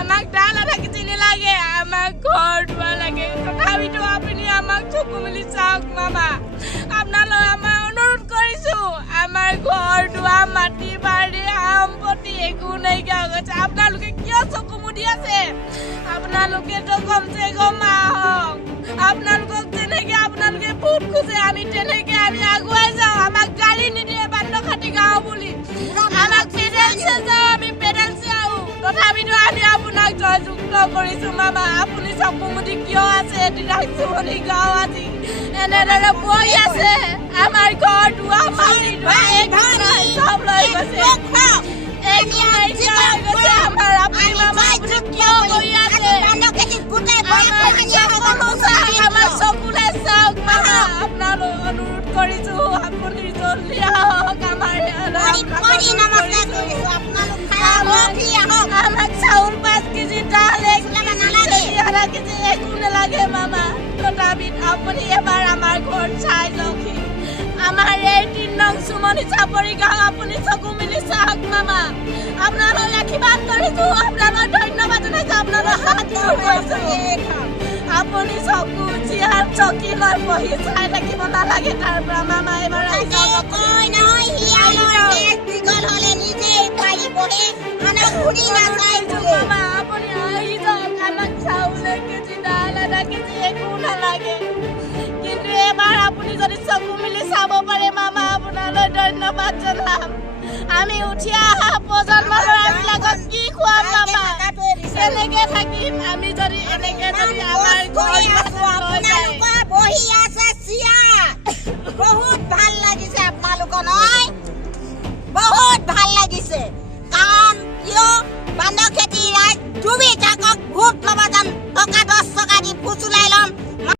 আমাক ডাল আধা কেজি নালাগে, আমাক ঘৰ দুৱাৰ লাগে। তথাপিতো আপুনি আমাক চকু মেলি চাওক মামা। আপোনালৈ আমাৰ অনুৰোধ কৰিছো, আমাৰ ঘৰ দুৱাৰ মাটি বাৰী সম্পত্তি একো নাইকিয়া হৈ গৈছে। আপোনালোকে কিয় চকু মুদি আছে? আপোনালোকেতো কমচে কম আহক। আপোনালোকক যেনেকে আপোনালোকে ভোট খোজে আমি তেনেকে আমি আগুৱাই যাওঁ। আমাক গাড়ী নিদিয়ে বান্দৰখাটি গাঁও বুলি, আমাক পেডেলছে যাওঁ, আমি পেডেলছে আহোঁ। তথাপিতো আমি আপোনাক জয়যুক্ত কৰিছো মামা। আপুনি চকু মুদি কিয় আছে? ৰাজচুমনি গাঁও আজি এনেদৰে বৈ আছে। আমাৰ ঘৰ দুৱাৰ মাটি চব লৈ গৈছে। আমাৰ চকুলে চাওক মামা। আপোনালৈ অনুৰোধ কৰিছো, আপুনি জলদি আহক। আমাক চাউল 5 কেজি, ডাল 1 কেজি একো নালাগে মামা। তথাপিত আপুনি এবাৰ আমাৰ ঘৰ চাই যাওকহি। আমাৰ এই 3 নং চুমনি চাপৰি গাঁও আপুনি চকু মেলি চাওক মামা। আপোনালৈ আশীৰ্বাদ কৰিছো, আপোনালৈ ধন্যবাদ জনাইছো, আপোনালৈ হাত জোৰিছো। আপুনি চকু চিয়াৰ চকী লৈ বহি চাই থাকিব নালাগে তাৰ পৰা মামা। এবাৰ আপুনি আহি যাওক। আমাক চাউল 1 কেজি, ডাল আধা কেজি একো নালাগে। কিন্তু এবাৰ আপুনি যদি চকু মেলি চাব পাৰে মামা, আপোনালৈ ধন্যবাদ জনাম। আমি উঠি অহা প্ৰজন্মৰ ল'ৰাবিলাকক কি খুৱাম মামা? এনেকে থাকিম আমি যদি এনেকে যদি আমাৰ বহি আছে চিয়াৰ। বহুত ভাল লাগিছে আপোনালোকৰ, নহয়? বহুত ভাল লাগিছে। কাৰণ কিয় বান্দৰখাটি